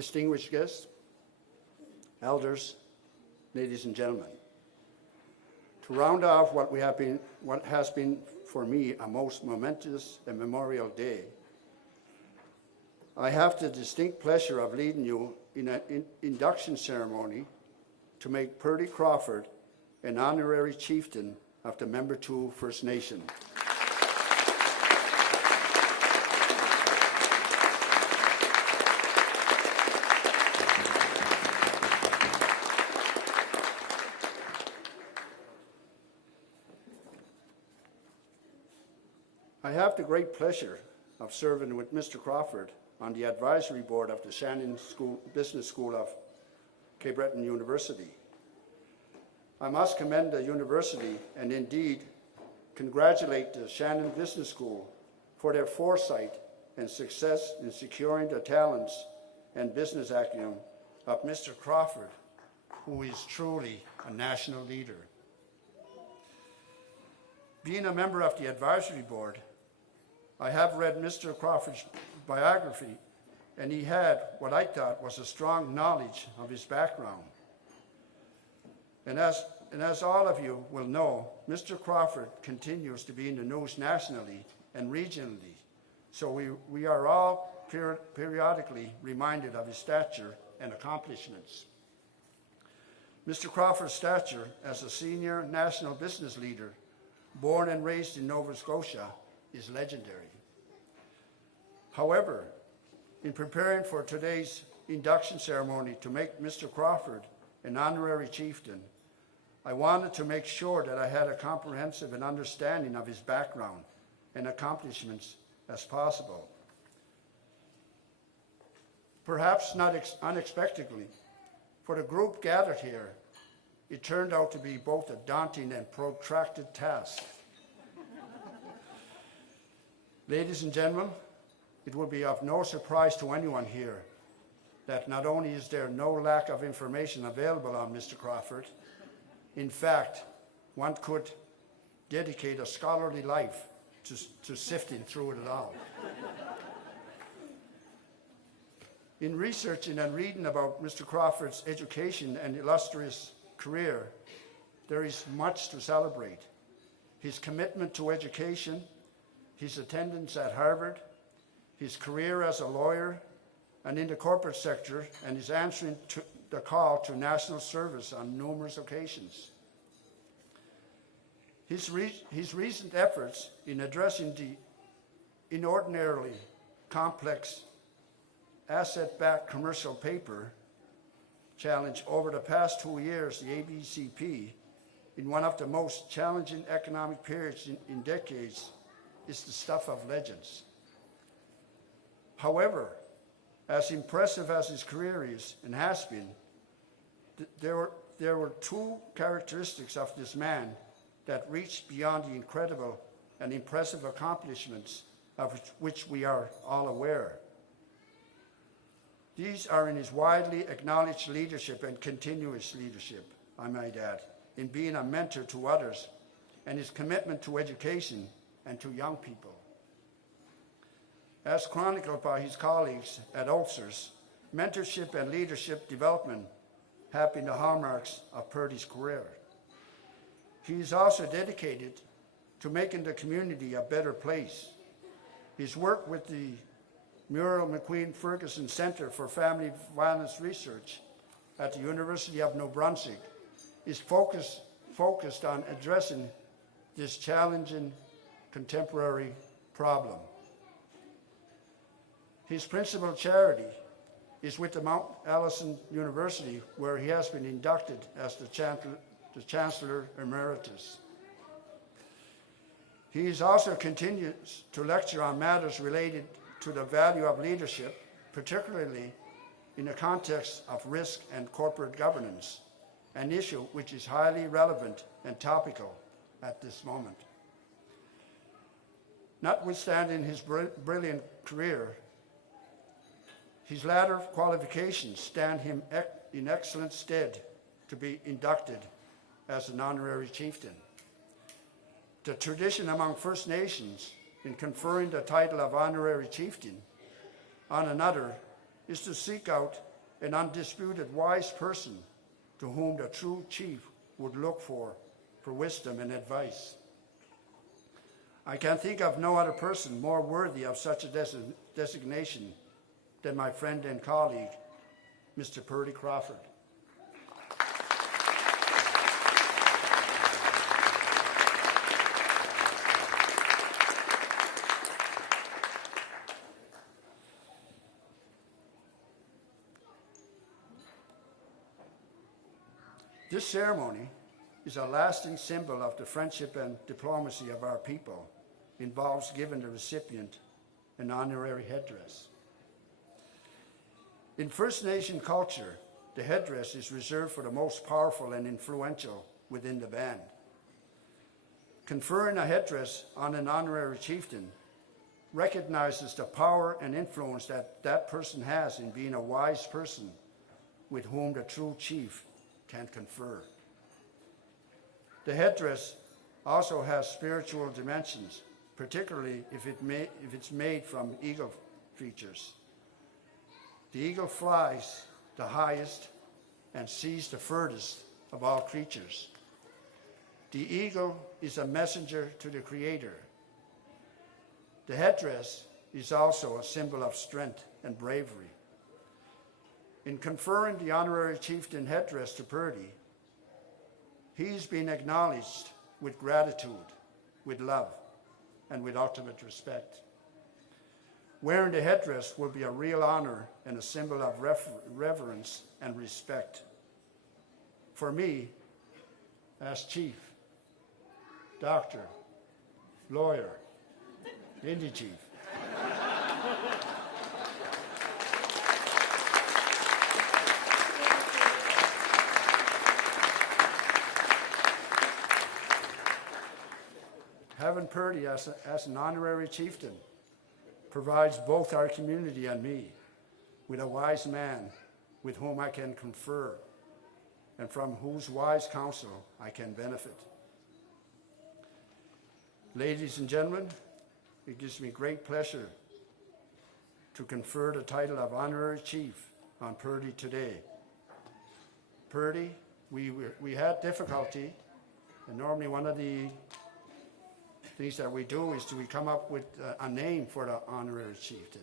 distinguished guests, elders, ladies and gentlemen. To round off what has been for me a most momentous and memorial day, I have the distinct pleasure of leading you in an induction ceremony to make Purdy Crawford an honorary chieftain of the Member 2 First Nation. I have the great pleasure of serving with Mr. Crawford on the advisory board of the Shannon Business School of Cape Breton University. I must commend the university and indeed congratulate the Shannon Business School for their foresight and success in securing the talents and business acumen of Mr. Crawford, who is truly a national leader. Being a member of the advisory board, I have read Mr. Crawford's biography, and he had what I thought was a strong knowledge of his background. And as all of you will know, Mr. Crawford continues to be in the news nationally and regionally, so we are all periodically reminded of his stature and accomplishments. Mr. Crawford's stature as a senior national business leader, born and raised in Nova Scotia, is legendary. However, in preparing for today's induction ceremony to make Mr. Crawford an honorary chieftain, I wanted to make sure that I had a comprehensive understanding of his background and accomplishments as possible. Perhaps not unexpectedly, for the group gathered here, it turned out to be both a daunting and protracted task. Ladies and gentlemen, it will be of no surprise to anyone here that not only is there no lack of information available on Mr. Crawford, in fact, one could dedicate a scholarly life to sifting through it all. In researching and reading about Mr. Crawford's education and illustrious career, there is much to celebrate. His commitment to education, his attendance at Harvard, his career as a lawyer and in the corporate sector, and his answering to the call to national service on numerous occasions. His recent efforts in addressing the inordinarily complex asset-backed commercial paper challenge over the past 2 years, the ABCP, in one of the most challenging economic periods in decades, is the stuff of legends. However, as impressive as his career is and has been, there were two characteristics of this man that reached beyond the incredible and impressive accomplishments of which we are all aware. These are in his widely acknowledged leadership and continuous leadership, I might add, in being a mentor to others, and his commitment to education and to young people. As chronicled by his colleagues at Ulcers, mentorship and leadership development have been the hallmarks of Purdy's career. He is also dedicated to making the community a better place. His work with the Muriel McQueen Ferguson Center for Family Violence Research at the University of New Brunswick is focused on addressing this challenging contemporary problem. His principal charity is with the Mount Allison University, where he has been inducted as the Chancellor Emeritus. He also continues to lecture on matters related to the value of leadership, particularly in the context of risk and corporate governance, an issue which is highly relevant and topical at this moment. Notwithstanding his brilliant career, his latter qualifications stand him in excellent stead to be inducted as an honorary chieftain. The tradition among First Nations in conferring the title of honorary chieftain on another is to seek out an undisputed wise person to whom the true chief would look for wisdom and advice. I can think of no other person more worthy of such a designation than my friend and colleague, Mr. Purdy Crawford. This ceremony is a lasting symbol of the friendship and diplomacy of our people. Involves giving the recipient an honorary headdress. In First Nation culture, the headdress is reserved for the most powerful and influential within the band. Conferring a headdress on an honorary chieftain recognizes the power and influence that that person has in being a wise person with whom the true chief can confer. The headdress also has spiritual dimensions, particularly if it's made from eagle features. The eagle flies the highest and sees the furthest of all creatures. The eagle is a messenger to the Creator. The headdress is also a symbol of strength and bravery. In conferring the honorary chieftain headdress to Purdy, he's been acknowledged with gratitude, with love, and with ultimate respect. Wearing the headdress will be a real honor and a symbol of reverence and respect. For me, as chief, doctor, lawyer, Indian chief, having Purdy as an honorary chieftain provides both our community and me with a wise man with whom I can confer and from whose wise counsel I can benefit. Ladies and gentlemen, it gives me great pleasure to confer the title of Honorary Chief on Purdy today. Purdy, we had difficulty, and normally one of the things that we do is we come up with a name for the honorary chieftain.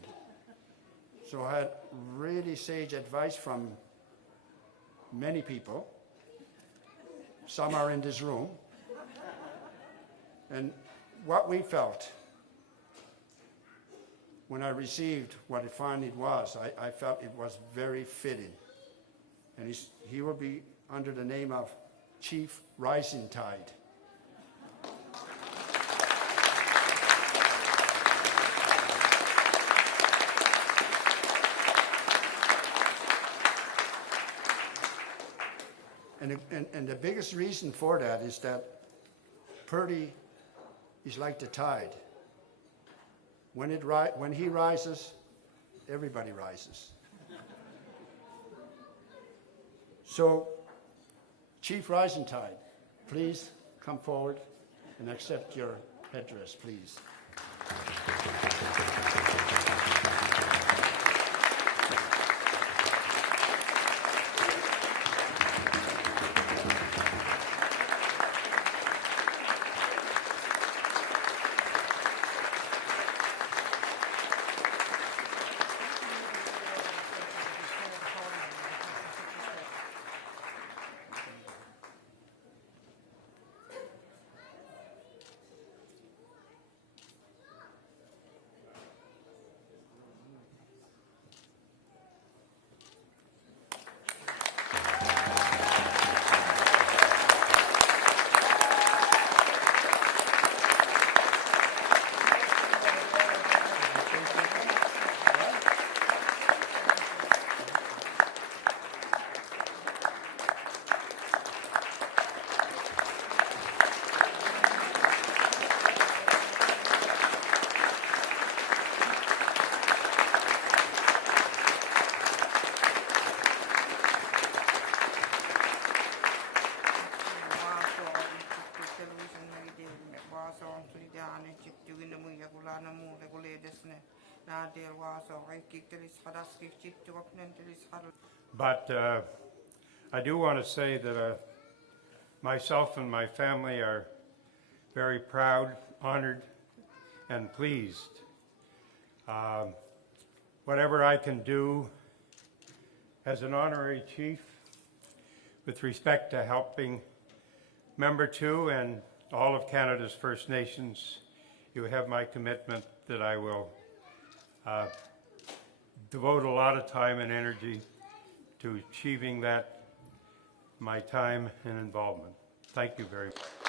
So I had really sage advice from many people. Some are in this room. And what we felt when I received what it finally was, I felt it was very fitting. And he will be under the name of Chief Rising Tide. And the biggest reason for that is that Purdy is like the tide. When he rises, everybody rises. So, Chief Rising Tide, please come forward and accept your headdress, please. But I do want to say that myself and my family are very proud, honored, and pleased. Whatever I can do as an honorary chief with respect to helping Member 2 and all of Canada's First Nations, you have my commitment that I will devote a lot of time and energy to achieving that, my time and involvement. Thank you very much.